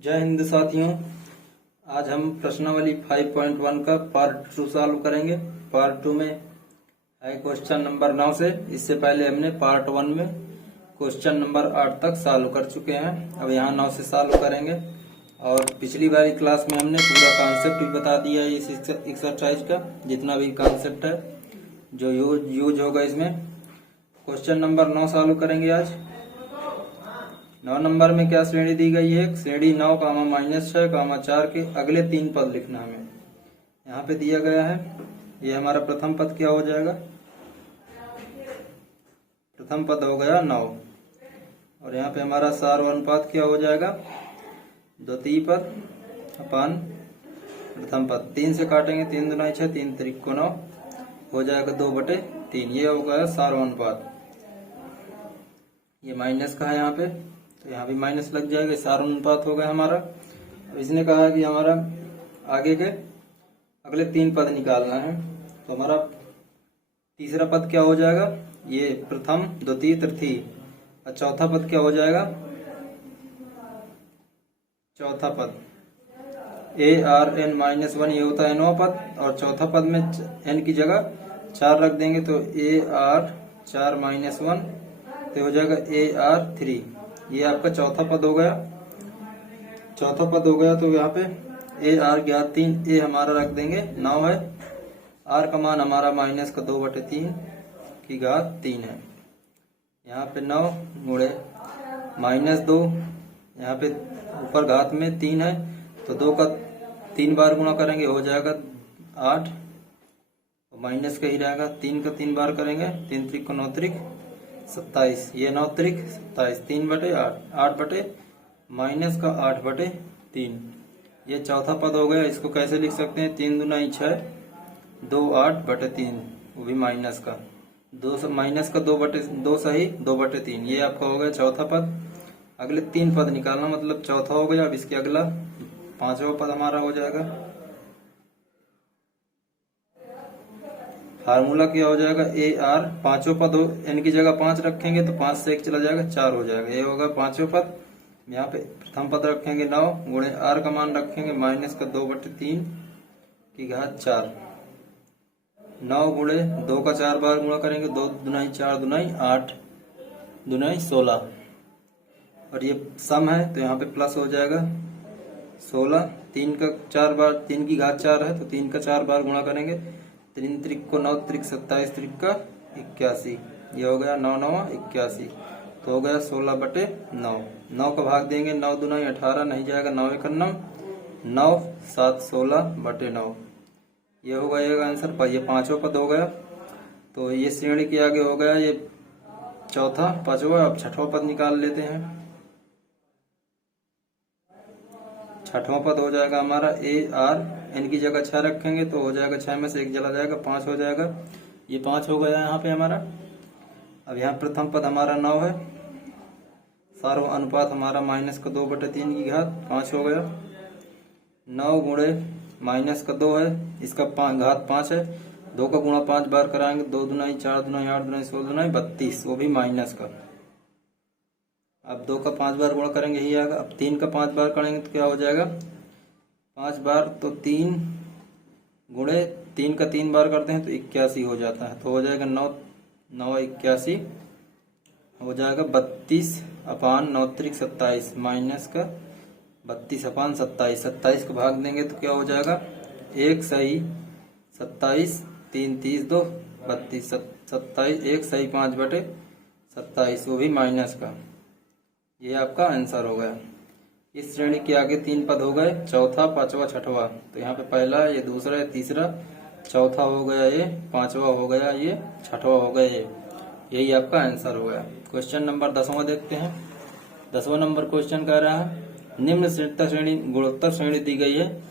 जय हिंद साथियों। आज हम प्रश्नावली 5.1 का पार्ट 2 सॉल्व करेंगे। पार्ट 2 में है क्वेश्चन नंबर 9 से। इससे पहले हमने पार्ट 1 में क्वेश्चन नंबर 8 तक सॉल्व कर चुके हैं। अब यहाँ 9 से सॉल्व करेंगे। और पिछली वाली क्लास में हमने पूरा कॉन्सेप्ट भी बता दिया है इस एक्सरसाइज का, जितना भी कॉन्सेप्ट है जो यूज होगा इसमें। क्वेश्चन नंबर 9 सॉल्व करेंगे आज। 9 नंबर में क्या श्रेणी दी गई है? श्रेणी 9, -6, 4 के अगले 3 पद लिखना हमें। यहाँ पे दिया गया है। ये हमारा प्रथम पद क्या हो जाएगा? प्रथम पद हो गया 9। और यहाँ पे हमारा सार अनुपात क्या हो जाएगा? द्वितीय पद अपान प्रथम पद। 3 से काटेंगे, 3 दूना 6, 3 त्रिक को 9 हो जाएगा 2/3। ये हो गया सार अनुपात। ये माइनस का है यहाँ पे, तो यहाँ भी माइनस लग जाएगा। सार अनुपात हो गया हमारा। इसने कहा है कि हमारा आगे के अगले 3 पद निकालना है। तो हमारा तीसरा पद क्या हो जाएगा? ये प्रथम, द्वितीय, तृतीय। और चौथा पद क्या हो जाएगा? चौथा पद ARN-1 ये होता है 9वां पद। और चौथा पद में n की जगह 4 रख देंगे तो AR4-1 तो हो जाएगा AR3। ये आपका चौथा पद हो गया। चौथा पद हो गया तो यहाँ पे AR ज्ञात 3, A हमारा रख देंगे 9 है। R का मान हमारा -2/3 की घात 3 है। यहाँ पे 9 गुणे -2, यहाँ पे ऊपर घात में 3 है तो 2 का 3 बार गुणा करेंगे हो जाएगा 8। माइनस का ही रहेगा। 3 का 3 बार करेंगे, 3 त्रिक को 9 त्रिक 27। ये 9 त्रिक 27, 3/8, 8 माइनस का 8/3। ये चौथा पद हो गया। इसको कैसे लिख सकते हैं? 3 दूना 6, 2 8/3, वो भी माइनस का 2 माइनस का 2 सही 2/3। ये आपका हो गया चौथा पद। अगले 3 पद निकालना, मतलब चौथा हो गया। अब इसके अगला 5वां पद हमारा हो जाएगा। फार्मूला क्या हो जाएगा? AR 5वां पद हो, n की जगह 5 रखेंगे तो 5 से 1 चला जाएगा, 4 हो जाएगा। ये होगा 5वां पद। यहाँ पे प्रथम पद रखेंगे 9 गुणे R का मान रखेंगे -2/3 की घात 4। 9 गुणे 2 का 4 बार गुणा करेंगे, 2 दूना 4 दूना 8 दूना 16। और ये सम है तो यहाँ पे प्लस हो जाएगा 16। 3 का 4 बार, 3 की घात 4 है तो 3 का 4 बार गुणा करेंगे। 3 त्रिक को 9 त्रिक 27, त्रिक का 81। ये हो गया 9 9 81, तो हो गया 16/9। 9 का भाग देंगे, 9 दूना 18 नहीं जाएगा, 9 1 9, 9 7 16/9। ये हो गया आंसर। ये 5वां पद हो गया। तो ये श्रेणी के आगे हो गया ये चौथा, 5वां। अब 6वां पद निकाल लेते हैं। 6वां पद हो जाएगा हमारा AR, n की जगह 6 रखेंगे तो हो जाएगा 6 में से 1 चला जाएगा, 5 हो जाएगा। ये 5 हो गया यहाँ पे हमारा। अब यहाँ प्रथम पद हमारा 9 है। सार्व अनुपात हमारा -2/3 की घात 5 हो गया। 9 गुणे -2 है, इसका घात 5 है। 2 का गुणा 5 बार कराएंगे, 2 दूना 4 दूना 8 दूना 16 दूना 32, वो भी माइनस का। अब 2 का 5 बार गुणा करेंगे यही आएगा। अब 3 का 5 बार करेंगे तो क्या हो जाएगा? 5 बार तो 3 गुणे 3 का 3 बार करते हैं तो 81 हो जाता है। तो हो जाएगा 9 9 81 हो जाएगा 32/9 त्रिक 27 माइनस का 32/27। 27 को भाग देंगे तो क्या हो जाएगा? 1 सही 27, 3 30 2 32, 27 1 सही 5/27, वो भी माइनस का। ये आपका आंसर हो गया। इस श्रेणी के आगे 3 पद हो गए, चौथा, 5वां, 6वां। तो यहाँ पे पहला, ये दूसरा, ये तीसरा, चौथा हो गया, ये 5वां हो गया, ये 6वां हो गया। ये यही आपका आंसर हो गया। क्वेश्चन नंबर 10वां देखते हैं। 10वां नंबर क्वेश्चन कह रहा है निम्न श्रेणी गुणोत्तर श्रेणी दी गई है,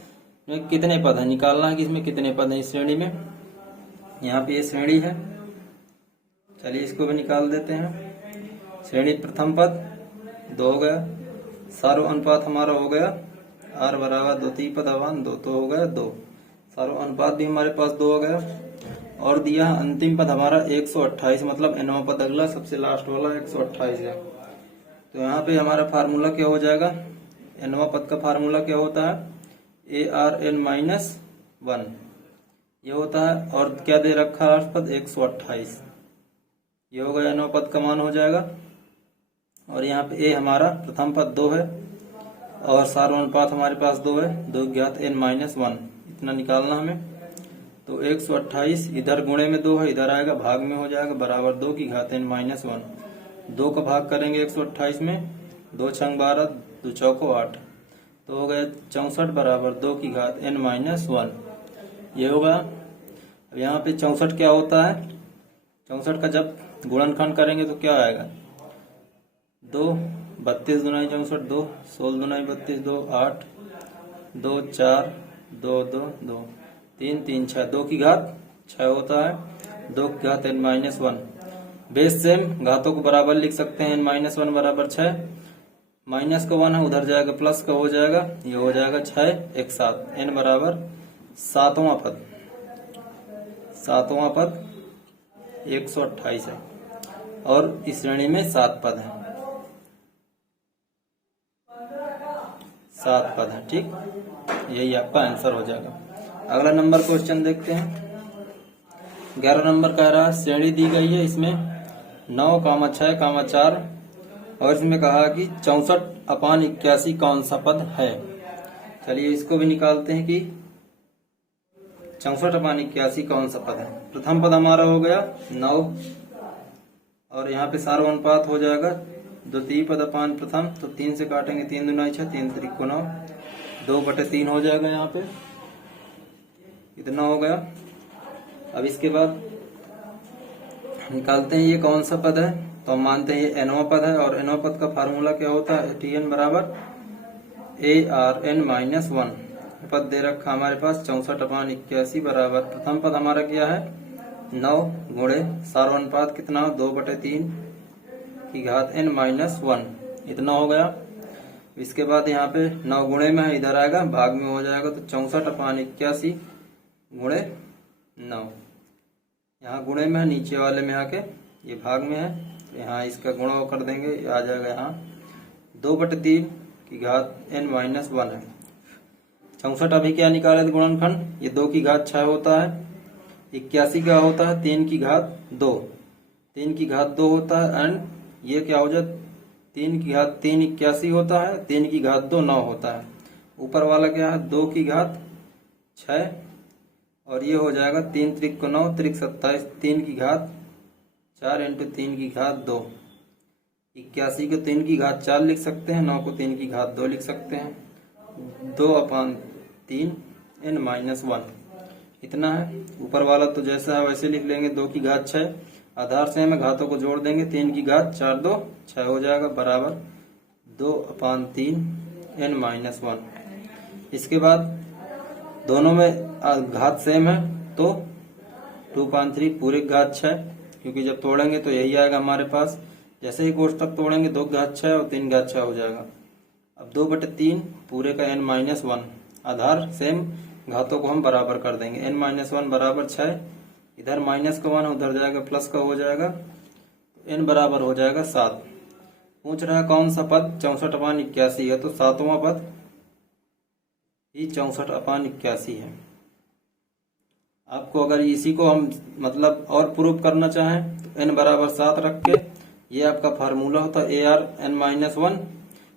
कितने पद है? निकालना है कि इसमें कितने पद है इस श्रेणी में। यहाँ पे ये श्रेणी है, चलिए इसको भी निकाल देते हैं। श्रेणी प्रथम पद 2 हो गया। सार्व अनुपात हमारा हो गया R बराबर द्वितीय पद अपान 2, तो हो गया 2। सार्व अनुपात भी हमारे पास 2 हो गया। और दिया अंतिम पद हमारा 128, मतलब nवां पद अगला सबसे लास्ट वाला 128 है। तो यहाँ पे हमारा फार्मूला क्या हो जाएगा? nवां पद का फार्मूला क्या होता है, ARN-1 ये होता है। और क्या दे रखा है अर्थ पद 128, ये हो गया nवां पद का मान हो जाएगा। और यहाँ पे a हमारा प्रथम पद 2 है और सार्वनुपात हमारे पास 2 है, 2 ज्ञात n-1 इतना निकालना हमें। तो 128 इधर गुणे में 2 है, इधर आएगा भाग में हो जाएगा, बराबर 2 की घात n-1। 2 का भाग करेंगे 128 में, 2 छंग 12, 2 चौको 8, तो हो गया 64 बराबर 2 की घात n-1 ये होगा। अब यहाँ पे 64 क्या होता है, 64 का जब गुणनखंड करेंगे तो क्या आएगा, 2 32 दुनाई 64, 2 16 दुनाई 32, 2 8, 2 4, 2 2 2 3 3 6, 2 की घात 6 होता है, 2 की घात n-1। बेस सेम घातों को बराबर लिख सकते हैं, n-1 बराबर 6, माइनस का 1 है उधर जाएगा प्लस का हो जाएगा, ये हो जाएगा 6 1 7, n बराबर 7वां पद, 7वां पद 128 है और इस श्रेणी में 7 पद है, 7 पद है। ठीक, यही आपका आंसर हो जाएगा। अगला नंबर क्वेश्चन देखते हैं। 11 नंबर कह रहा है श्रेणी दी गई है, इसमें 9, 6, 4 और इसमें कहा कि 64/81 कौन सा पद है। चलिए इसको भी निकालते हैं कि 64/81 कौन सा पद है। प्रथम पद हमारा हो गया 9 और यहाँ पे सार्वनुपात हो जाएगा द्वितीय पद अपान प्रथम, तो 3 से काटेंगे 3 दुनाई 6, 3 त्रिक 9, 2/3 हो जाएगा, यहाँ पे इतना हो गया। अब इसके बाद निकालते हैं ये कौन सा पद है, तो हम मानते हैं ये nवां पद है और nवां पद का फार्मूला क्या होता है, Tn बराबर ARN-1 पद दे रखा हमारे पास 64/81 बराबर प्रथम पद हमारा क्या है 9 गुणे सार्वनुपात कितना 2/3 की घात n-1 इतना हो गया। इसके बाद यहाँ पे 9 गुणे में है, इधर आएगा भाग में हो जाएगा, तो 64/81 गुणे 9, यहाँ गुणे में है नीचे वाले में आके ये भाग में है, यहाँ इसका गुणा कर देंगे, आ जाएगा यहाँ 2/3 की घात n-1 है। 64 अभी क्या निकाले थे गुणनखंड, ये 2 की घात 6 होता है, 81 क्या होता है 3 की घात 2, 3 की घात 2 होता है, एंड ये क्या हो जाता 3 की घात 3 81 होता है, 3 की घात 2 9 होता है, ऊपर वाला क्या है 2 की घात 6 और ये हो जाएगा 3 त्रिक 9, त्रिक 27, 3 की घात 4 इंटू 3 की घात 2, 81 को 3 की घात 4 लिख सकते हैं, 9 को 3 की घात 2 लिख सकते हैं, 2/3 n-1 इतना है। ऊपर वाला तो जैसा है वैसे लिख लेंगे, 2 की घात 6 आधार से हमें घातों को जोड़ देंगे, 3 की घात 4 2 6 हो जाएगा बराबर 2/3 n-1। इसके बाद दोनों में घात सेम है तो 2/3 पूरे घात 6, क्योंकि जब तोड़ेंगे तो यही आएगा हमारे पास, जैसे ही कोष्टक तोड़ेंगे 2 घात 6 और 3 घात 6 हो जाएगा। अब 2/3 पूरे का n-1 आधार सेम, घातों को हम बराबर कर देंगे, n-1 बराबर 6, इधर माइनस का 1 उधर जाएगा प्लस का हो जाएगा, तो n बराबर हो जाएगा 7। पूछ रहा है कौन सा पद 64/81 है, तो 7वां पद ही 64/81 है। आपको अगर इसी को हम मतलब और प्रूफ करना चाहें तो n बराबर 7 रख के, ये आपका फार्मूला होता है ARN-1।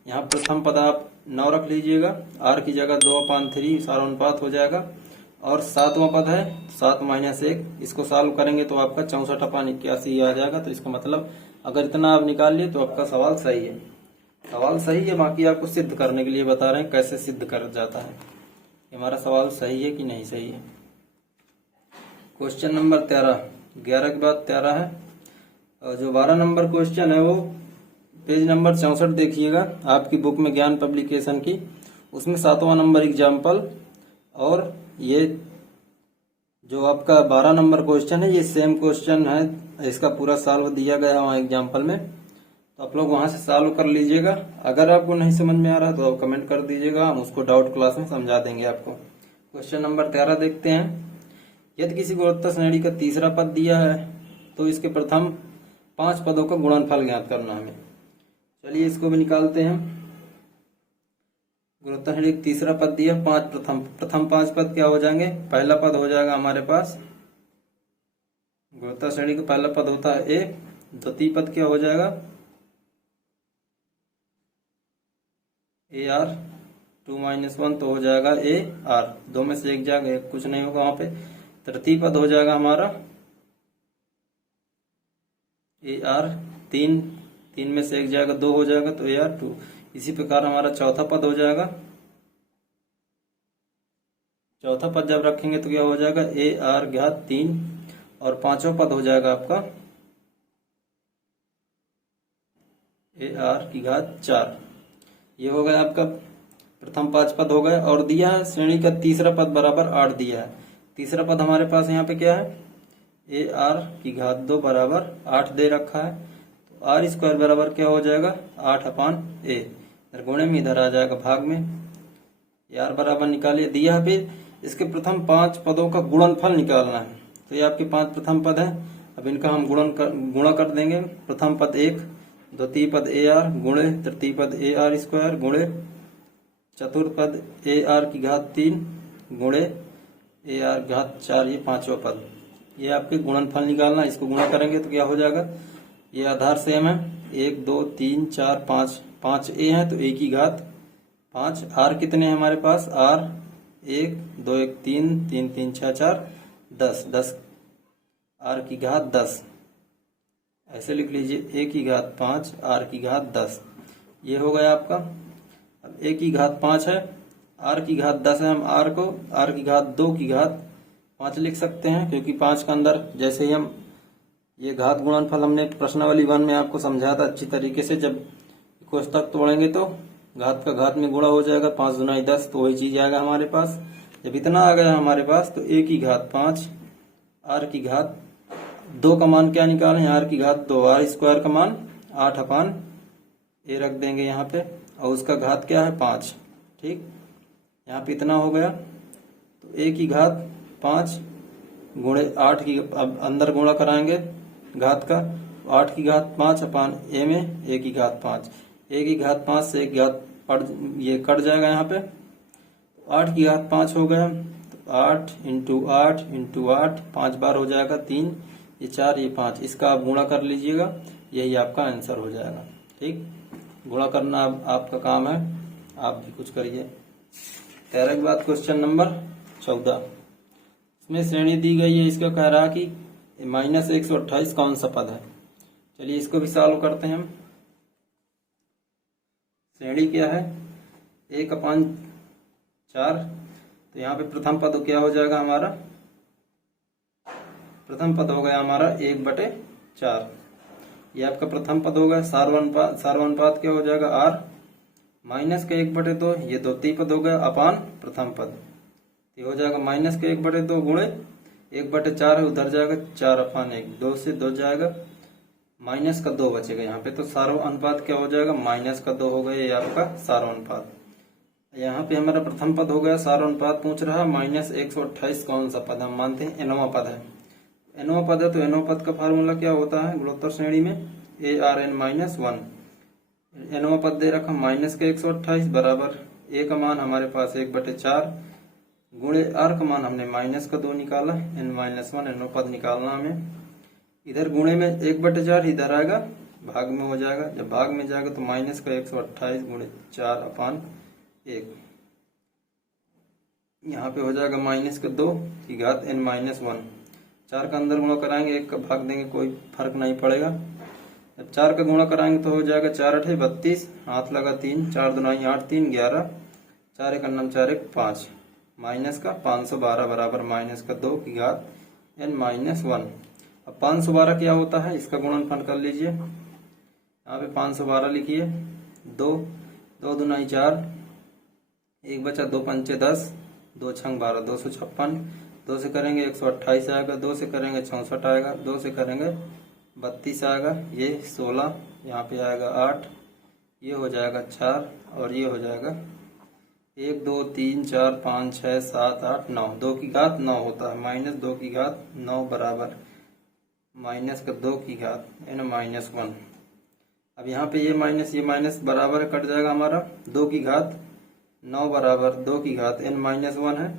यहाँ प्रथम पद आप 9 रख लीजिएगा, r की जगह 2/3 सार्वनुपात हो जाएगा, और 7वां पद है 7 - 1, इसको सॉल्व करेंगे तो आपका 64/81 आ जाएगा। तो इसका मतलब अगर इतना आप निकाल लिए तो आपका सवाल सही है, सवाल सही है। बाकी आपको सिद्ध करने के लिए बता रहे हैं कैसे सिद्ध कर जाता है, हमारा सवाल सही है कि नहीं सही है। क्वेश्चन नंबर 13, 11 के बाद 13 है, और जो 12 नंबर क्वेश्चन है वो पेज नंबर 64 देखिएगा आपकी बुक में ज्ञान पब्लिकेशन की, उसमें 7वां नंबर एग्जाम्पल, और ये जो आपका 12 नंबर क्वेश्चन है ये सेम क्वेश्चन है, इसका पूरा सॉल्व दिया गया है वहाँ एग्जाम्पल में, तो आप लोग वहां से सॉल्व कर लीजिएगा। अगर आपको नहीं समझ में आ रहा तो आप कमेंट कर दीजिएगा, हम उसको डाउट क्लास में समझा देंगे आपको। क्वेश्चन नंबर 13 देखते हैं। यदि किसी गुणोत्तर श्रेणी का तीसरा पद दिया है तो इसके प्रथम 5 पदों का गुणनफल ज्ञात करना हमें। चलिए इसको भी निकालते हैं। गुणोत्तर श्रेणी का तीसरा पद दिया, पांच प्रथम पांच पद क्या हो जाएंगे? पहला पद हो जाएगा हमारे पास, गुणोत्तर श्रेणी का पहला पद होता है ए, द्वितीय पद क्या हो जाएगा? ए आर 2 - 1 तो हो जाएगा ए आर, दो में से एक जाएगा, कुछ नहीं होगा वहां पे। तृतीय पद हो जाएगा हमारा ए आर 3, 3 में से एक जाएगा, 2 हो जाएगा तो ए आर 2। इसी प्रकार हमारा चौथा पद हो जाएगा, चौथा पद जब रखेंगे तो क्या हो जाएगा? ए आर घात 3, और पांचवा पद हो जाएगा आपका ए आर की घात 4। ये हो गया आपका प्रथम पांच पद हो गए, और दिया है श्रेणी का तीसरा पद बराबर 8 दिया है। तीसरा पद हमारे पास यहाँ पे क्या है? ए आर की घात 2 बराबर 8 दे रखा है, तो आर स्क्वायर बराबर क्या हो जाएगा? 8/a। इधर गुणे में, इधर आ जाएगा भाग में। ए आर बराबर निकालिए, दिया है। फिर इसके प्रथम पांच पदों का गुणनफल निकालना है। तो ये आपके 5 प्रथम पद है, अब इनका हम गुणा कर देंगे। प्रथम पद 1, द्वितीय पद ए आर गुणे तृतीय पद ए आर स्क्वायर गुणे चतुर्थ पद ए आर की घात 3 गुणे ए आर घात 4, ये पांचवा पद। ये आपके गुणनफल निकालना, इसको गुणा करेंगे तो क्या हो जाएगा? ये आधार सेम है, 1 2 3 4 5, 5 ए है तो ए की घात 5। आर कितने हैं हमारे पास? आर 1 2 1 3 3 3 6 4 10, 10 आर की घात 10। ऐसे लिख लीजिए, ए की घात 5 आर की घात 10। ये हो गया आपका। अब ए की घात 5 है, आर की घात 10 है, हम आर को आर की घात 2 की घात 5 लिख सकते हैं, क्योंकि 5 का अंदर जैसे ही हम ये घात गुणनफल हमने प्रश्नावली 1 में आपको समझाया था अच्छी तरीके से, जब कोष्ठक तोड़ेंगे तो घात का घात में गुणा हो जाएगा, 5 दूनी 10, तो वही चीज आएगा हमारे पास। जब इतना आ गया हमारे पास, तो ए की घात 5 आर की घात 2 का मान क्या निकालें? आर की घात 2, आर स्क्वायर का मान 8/a रख देंगे यहाँ पे, और उसका घात क्या है? 5। ठीक, यहाँ पे इतना हो गया, तो ए की घात 5 गुणे 8 की, अब अंदर गुणा कराएंगे घात का, 8 की घात 5/a में ए की घात 5, ए की घात 5 से एक घात ये कट जाएगा यहाँ पे, 8 की घात 5 हो गया, तो 8 × 8 × 8, 5 बार हो जाएगा 3, ये 4 ये 5, इसका आप गुणा कर लीजिएगा, यही आपका आंसर हो जाएगा। ठीक, गुणा करना अब आपका काम है, आप भी कुछ करिए। 13 के बाद क्वेश्चन नंबर 14, इसमें श्रेणी दी गई है, इसका कह रहा कि -128 कौन सा पद है? चलिए इसको भी सॉल्व करते हैं हम। श्रेणी क्या है? 1/4, तो यहाँ पे प्रथम पद क्या हो जाएगा हमारा? प्रथम पद हो गया हमारा 1/4, ये आपका प्रथम पद हो गया। सार्वनुपात क्या हो जाएगा? आर माइनस का 1/2, ये द्वितीय पद हो गया अपान प्रथम पद, ये हो जाएगा माइनस का 1/2 गुणे 1/4 है, उधर जाएगा 4/1, 2 से 2 जाएगा, माइनस का 2 बचेगा यहाँ पे, तो सार्वनुपात क्या हो जाएगा? -2 हो गया, ये आपका सार्वनुपात। यहाँ पे हमारा प्रथम पद हो गया, सार्वनुपात पूछ रहा है, -128 कौन सा पद? हम मानते हैं nवां पद है। nवां पद है तो nवां पद का फार्मूला क्या होता है गुणोत्तर श्रेणी में? ARn-1। nवां पद दे रखा -128 बराबर a का मान हमारे पास 1/4 गुणे r का मान हमने -2 निकाला, n-1 nवां पद निकालना हमें। इधर गुणे में 1/4 इधर आएगा, भाग में हो जाएगा, जब भाग में जाएगा तो -128 गुणे 4/1, यहाँ पे हो जाएगा -2 की घात n-1। 4 का अंदर गुणा कराएंगे, 1 का भाग देंगे, कोई फर्क नहीं पड़ेगा। जब 4 का गुणा कराएंगे तो हो जाएगा 4 × 8 = 32, हाथ लगा 3, 4 दूनी 8 3 11, 4 × 1 = 4 1 5, माइनस का 512 बराबर -2 की घात n-1। अब 512 क्या होता है? इसका गुणनफल कर लीजिए, यहाँ पे 512 लिखिए, 2 2 दूनी 4, 1 बचा 2 पंचे 10, 2 छंग 12, 256, 2 से करेंगे 128 आएगा, 2 से करेंगे 64 आएगा, 2 से करेंगे 32 आएगा, ये 16, यहाँ पे आएगा 8, ये हो जाएगा 4, और ये हो जाएगा 1 2 3 4 5 6 7 8 9, 2 की घात 9 होता है, -2 की घात 9 बराबर -2 की घात n-1। अब यहाँ पे ये माइनस बराबर कट जाएगा हमारा 2 की घात 9 बराबर 2 की घात n माइनस 1 है।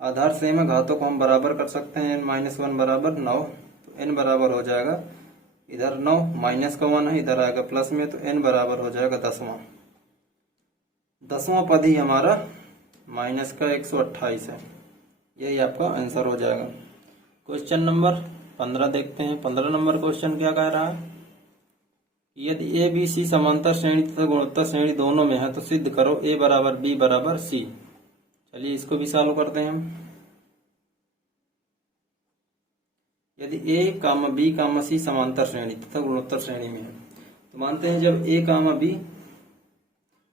आधार सेम है, घातों को हम बराबर कर सकते हैं। n माइनस 1 बराबर 9, तो n बराबर हो जाएगा इधर 9 माइनस का 1 है, इधर आएगा प्लस में, तो n बराबर हो जाएगा 10वां पद ही हमारा माइनस का 128 है। यही आपका आंसर हो जाएगा। क्वेश्चन नंबर 15 देखते हैं। 15 नंबर क्वेश्चन क्या कह रहा है? यदि ए बी सी समांतर श्रेणी तथा गुणोत्तर श्रेणी दोनों में है तो सिद्ध करो ए बराबर बी बराबर सी। चलिए इसको भी सॉल्व करते हैं हम। यदि ए कामा बी कामा सी समांतर श्रेणी तथा गुणोत्तर श्रेणी में है, तो मानते हैं जब ए कामा बी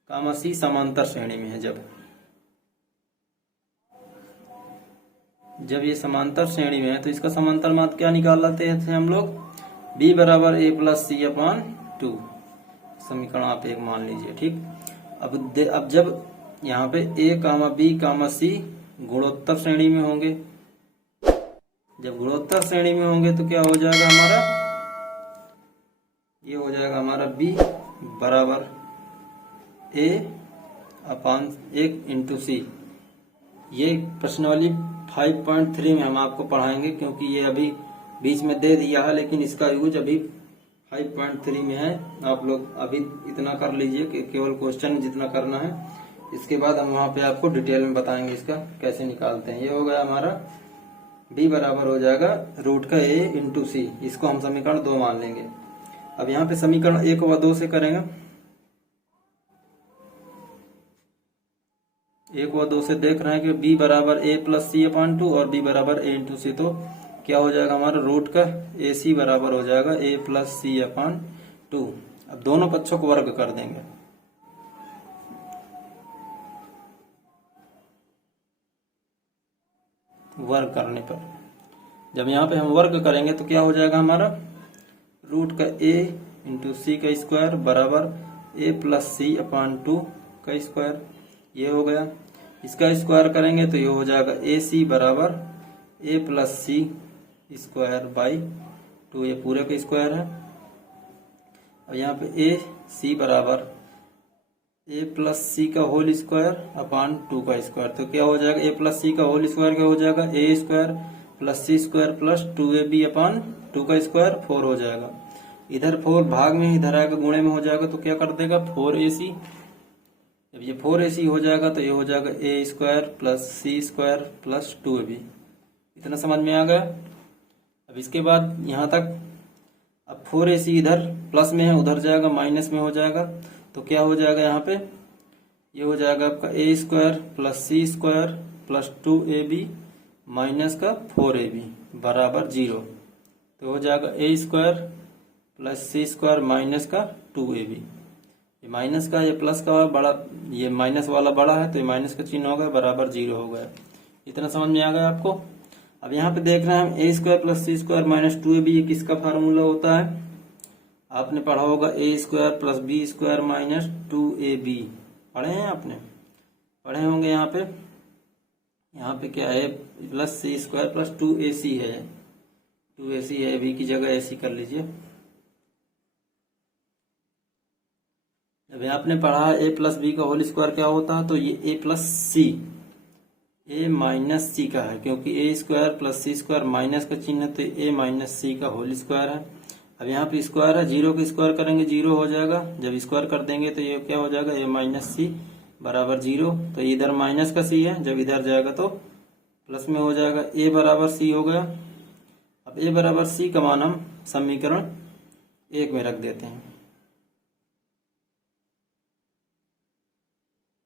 कामा सी समांतर श्रेणी में है, जब ये समांतर श्रेणी में है तो इसका समांतर माध्य क्या निकाल लेते थे हम लोग? b बराबर a प्लस सी अपॉन 2। समीकरण आप एक मान लीजिए, ठीक। अब जब यहाँ पे a comma b comma c गुणोत्तर श्रेणी में होंगे, जब गुणोत्तर श्रेणी में होंगे तो क्या हो जाएगा हमारा? ये हो जाएगा हमारा b बराबर a अपॉन 1 इंटू सी। ये प्रश्नावली 5.3 में हम आपको पढ़ाएंगे, क्योंकि ये अभी बीच में दे दिया है, लेकिन इसका यूज अभी 5.3 में है। आप लोग अभी इतना कर लीजिए कि केवल क्वेश्चन जितना करना है, इसके बाद हम वहां पे आपको डिटेल में बताएंगे इसका कैसे निकालते हैं। ये हो गया हमारा b बराबर हो जाएगा रूट का a इंटू सी। इसको हम समीकरण 2 मान लेंगे। अब यहाँ पे समीकरण 1 व 2 से करेंगे। 1 व 2 से देख रहे हैं कि b बराबर a प्लस सी अपॉन 2 और b बराबर a इंटू सी, तो क्या हो जाएगा हमारा? रूट का ए सी बराबर हो जाएगा a प्लस सी अपॉन 2। अब दोनों पक्षों को वर्ग कर देंगे। वर्ग करने पर जब यहाँ पे हम वर्ग करेंगे तो क्या हो जाएगा हमारा? रूट का a इंटू सी का स्क्वायर बराबर a प्लस सी अपॉन 2 का स्क्वायर। ये हो गया। इसका स्क्वायर करेंगे तो ये हो जाएगा ए सी बराबर a plus c square by 2। ये पूरे का स्क्वायर है। और यहाँ पे ए सी बराबर a प्लस सी का होल स्क्वायर अपॉन 2 का स्क्वायर। तो क्या हो जाएगा? a प्लस सी का होल स्क्वायर क्या हो जाएगा? a square plus c square plus 2ab upon 2 का स्क्वायर 4 हो जाएगा। इधर 4 भाग में, इधर आएगा गुणे में हो जाएगा, तो क्या कर देगा? 4ac। जब ये 4ac हो जाएगा तो ये हो जाएगा a square plus c square plus 2ab। इतना समझ में आ गया। अब इसके बाद यहाँ तक, अब 4ac इधर प्लस में है, उधर जाएगा माइनस में हो जाएगा, तो क्या हो जाएगा यहाँ पे? ये हो जाएगा आपका a square plus c square plus 2ab minus का 4ab बराबर 0। तो हो जाएगा a square plus c square minus का 2ab। ये माइनस का, ये प्लस का बड़ा, ये माइनस वाला बड़ा है, तो ये माइनस का चिन्ह हो गया, बराबर 0 हो गया। इतना समझ में आ गया आपको। अब यहाँ पे देख रहे हैं हम a square plus c square minus 2ab, ये किसका फार्मूला होता है? आपने पढ़ा होगा a square plus b square minus 2ab। पढ़े हैं आपने? पढ़े होंगे। यहाँ पे क्या है? Plus c square plus 2ac है, 2ac है, b की जगह ac कर लीजिए। जब आपने पढ़ा a प्लस बी का होल स्क्वायर क्या होता है, तो ये a plus c, a minus c का है, क्योंकि a square plus c square minus का चिन्ह है, तो a माइनस सी का होल स्क्वायर है। अब यहाँ पे स्क्वायर है, 0 का स्क्वायर करेंगे 0 हो जाएगा। जब स्क्वायर कर देंगे तो ये क्या हो जाएगा? a माइनस सी बराबर 0। तो इधर माइनस का c है, जब इधर जाएगा तो प्लस में हो जाएगा। a बराबर c हो गया। अब a बराबर c का मान हम समीकरण 1 में रख देते हैं।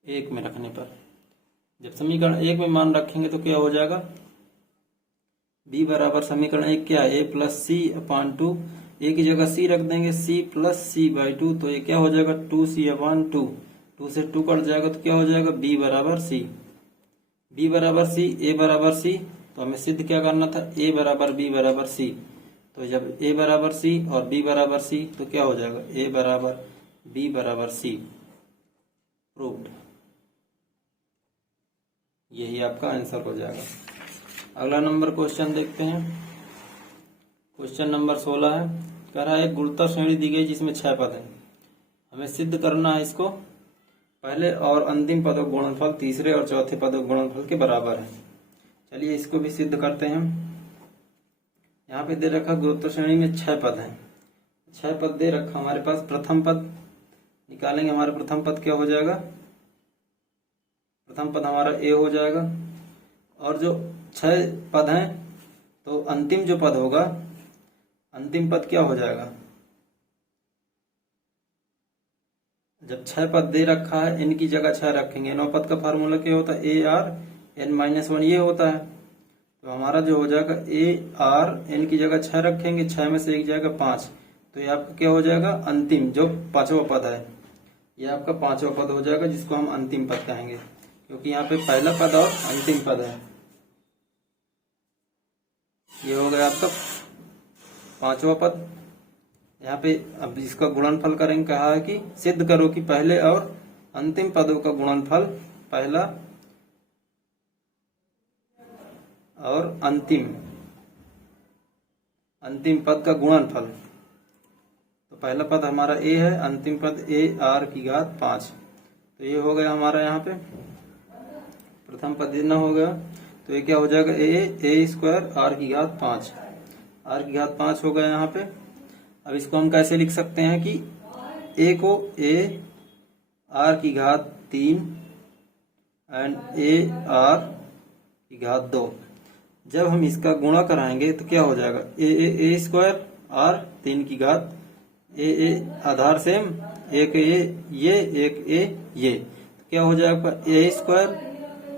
1 में रखने पर, जब समीकरण 1 में मान रखेंगे तो क्या हो जाएगा? b बराबर समीकरण 1 क्या है? a plus c upon 2। a की जगह c रख देंगे, c प्लस सी बाई 2, तो ये क्या हो जाएगा? 2c upon 2। 2 से 2 कट जाएगा तो क्या हो जाएगा? b बराबर c। b बराबर c, a बराबर c, तो हमें सिद्ध क्या करना था? a बराबर b बराबर c। तो जब a बराबर c और b बराबर c, तो क्या हो जाएगा? a बराबर b बराबर c। प्रूव्ड। यही आपका आंसर हो जाएगा। अगला नंबर क्वेश्चन देखते हैं। क्वेश्चन नंबर 16 है। कह रहा है एक गुणोत्तर श्रेणी दी गई जिसमें 6 पद हैं। हमें सिद्ध करना है इसको। पहले और अंतिम पदों का गुणनफल तीसरे और चौथे पदों के गुणनफल के बराबर है। चलिए इसको भी सिद्ध करते हैं हम। यहाँ पे दे रखा गुरुत्व श्रेणी में 6 पद हैं। 6 पद दे रखा हमारे पास। प्रथम पद निकालेंगे। हमारा प्रथम पद क्या हो जाएगा? प्रथम पद हमारा ए हो जाएगा। और जो 6 पद हैं तो अंतिम जो पद होगा, अंतिम पद क्या हो जाएगा? जब 6 पद दे रखा है, n की जगह 6 रखेंगे। 9 पद का फार्मूला क्या होता है? ए आर एन माइनस 1 ये होता है। तो हमारा जो हो जाएगा ए आर एन की जगह 6 रखेंगे, 6 में से एक जाएगा 5, तो ये आपका क्या हो जाएगा? अंतिम जो 5वां पद है, ये आपका 5वां पद हो जाएगा, जिसको हम अंतिम पद कहेंगे, क्योंकि यहाँ पे पहला पद और अंतिम पद है। ये हो गया आपका 5वां पद। यहाँ पे अब इसका गुणनफल करेंगे। कहा है कि सिद्ध करो कि पहले और अंतिम पदों का गुणनफल पहला और अंतिम पद का गुणनफल। तो पहला पद हमारा ए है, अंतिम पद ए आर की घात 5। तो ये हो गया हमारा यहाँ पे प्रथम पद न हो गया, तो ये क्या हो जाएगा? ए स्क्वायर आर की घात 5। आर की घात 5 हो गया यहाँ पे। अब इसको हम कैसे लिख सकते हैं कि ए को ए आर की घात 3 एंड ए आर की घात 2। जब हम इसका गुणा कराएंगे तो क्या हो जाएगा? ए स्क्वायर आर 3 की घात ए आधार सेम, एक ये एक ये, तो क्या हो जाएगा? ए स्क्वायर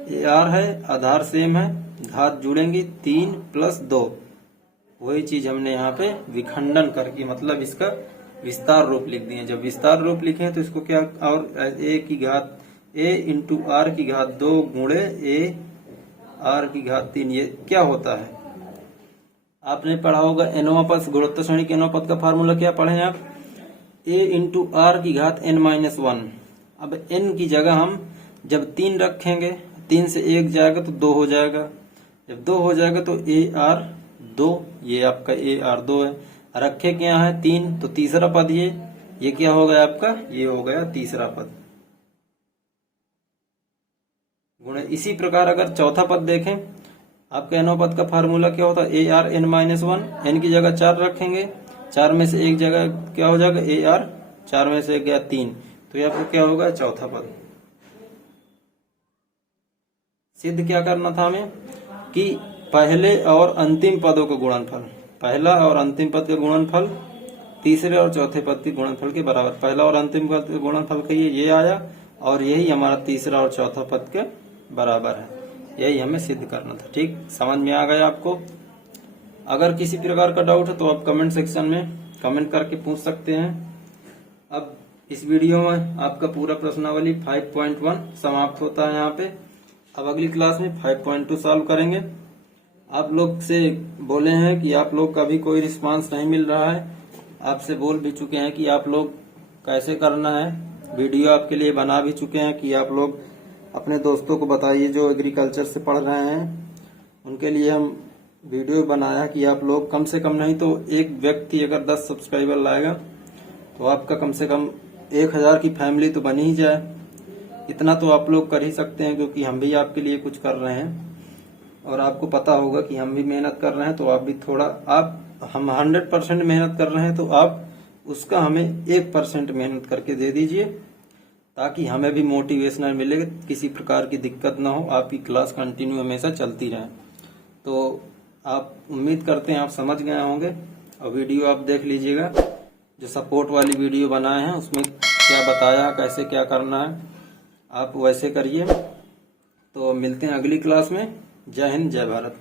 ए आर है, आधार सेम है, घात जुड़ेंगी 3 प्लस 2। वही चीज हमने यहाँ पे विखंडन करके मतलब इसका विस्तार रूप लिख दिए। जब विस्तार रूप लिखे तो इसको क्या, और ए की घात ए इंटू आर की घात 2 गुणे ए आर की घात 3, ये क्या होता है? आपने पढ़ा होगा एनवा पद, गुरुत्व श्रेणी के एनवा पद का फार्मूला क्या पढ़े आप? ए इंटू आर की घात n माइनस 1। अब n की जगह हम जब 3 रखेंगे, 3 से 1 जाएगा तो 2 हो जाएगा। जब 2 हो जाएगा तो ए आर 2, ये आपका ए आर 2 है। रखे क्या है? 3, तो तीसरा पद ये क्या हो गया आपका? ये हो गया तीसरा पद गुणे। इसी प्रकार अगर चौथा पद देखें, आपका एनवा पद का फार्मूला क्या होता है? A r n minus 1। N की जगह 4 रखेंगे, 4 में से एक जगह क्या हो जाएगा? ए आर, 4 में से गया 3, तो ये आपको क्या होगा? चौथा पद। सिद्ध क्या करना था हमें कि पहले और अंतिम पदों का गुणनफल, पहला और अंतिम पद का गुणनफल तीसरे और चौथे पद के गुणनफल के बराबर। पहला और अंतिम पद के गुणनफल का ये आया, और यही हमारा तीसरा और चौथा पद के बराबर है। यही हमें सिद्ध करना था। ठीक, समझ में आ गया आपको? अगर किसी प्रकार का डाउट है तो आप कमेंट सेक्शन में कमेंट करके पूछ सकते हैं। अब इस वीडियो में आपका पूरा प्रश्नावली 5.1 समाप्त होता है यहाँ पे। अब अगली क्लास में 5.2 सॉल्व करेंगे। आप लोग से बोले हैं कि आप लोग का भी कोई रिस्पांस नहीं मिल रहा है। आपसे बोल भी चुके हैं कि आप लोग कैसे करना है। वीडियो आपके लिए बना भी चुके हैं कि आप लोग अपने दोस्तों को बताइए जो एग्रीकल्चर से पढ़ रहे हैं, उनके लिए हम वीडियो बनाया कि आप लोग कम से कम नहीं तो एक व्यक्ति अगर 10 सब्सक्राइबर लाएगा तो आपका कम से कम 1000 की फैमिली तो बन ही जाए। इतना तो आप लोग कर ही सकते हैं, क्योंकि हम भी आपके लिए कुछ कर रहे हैं और आपको पता होगा कि हम भी मेहनत कर रहे हैं। तो आप भी थोड़ा, हम 100% मेहनत कर रहे हैं तो आप उसका हमें 1% मेहनत करके दे दीजिए, ताकि हमें भी मोटिवेशनल मिले, किसी प्रकार की दिक्कत ना हो, आपकी क्लास कंटिन्यू हमेशा चलती रहे। तो आप उम्मीद करते हैं आप समझ गए होंगे, और वीडियो आप देख लीजिएगा। जो सपोर्ट वाली वीडियो बनाए हैं उसमें क्या बताया है, कैसे क्या करना है, आप वैसे करिए। तो मिलते हैं अगली क्लास में। जय हिंद, जय भारत।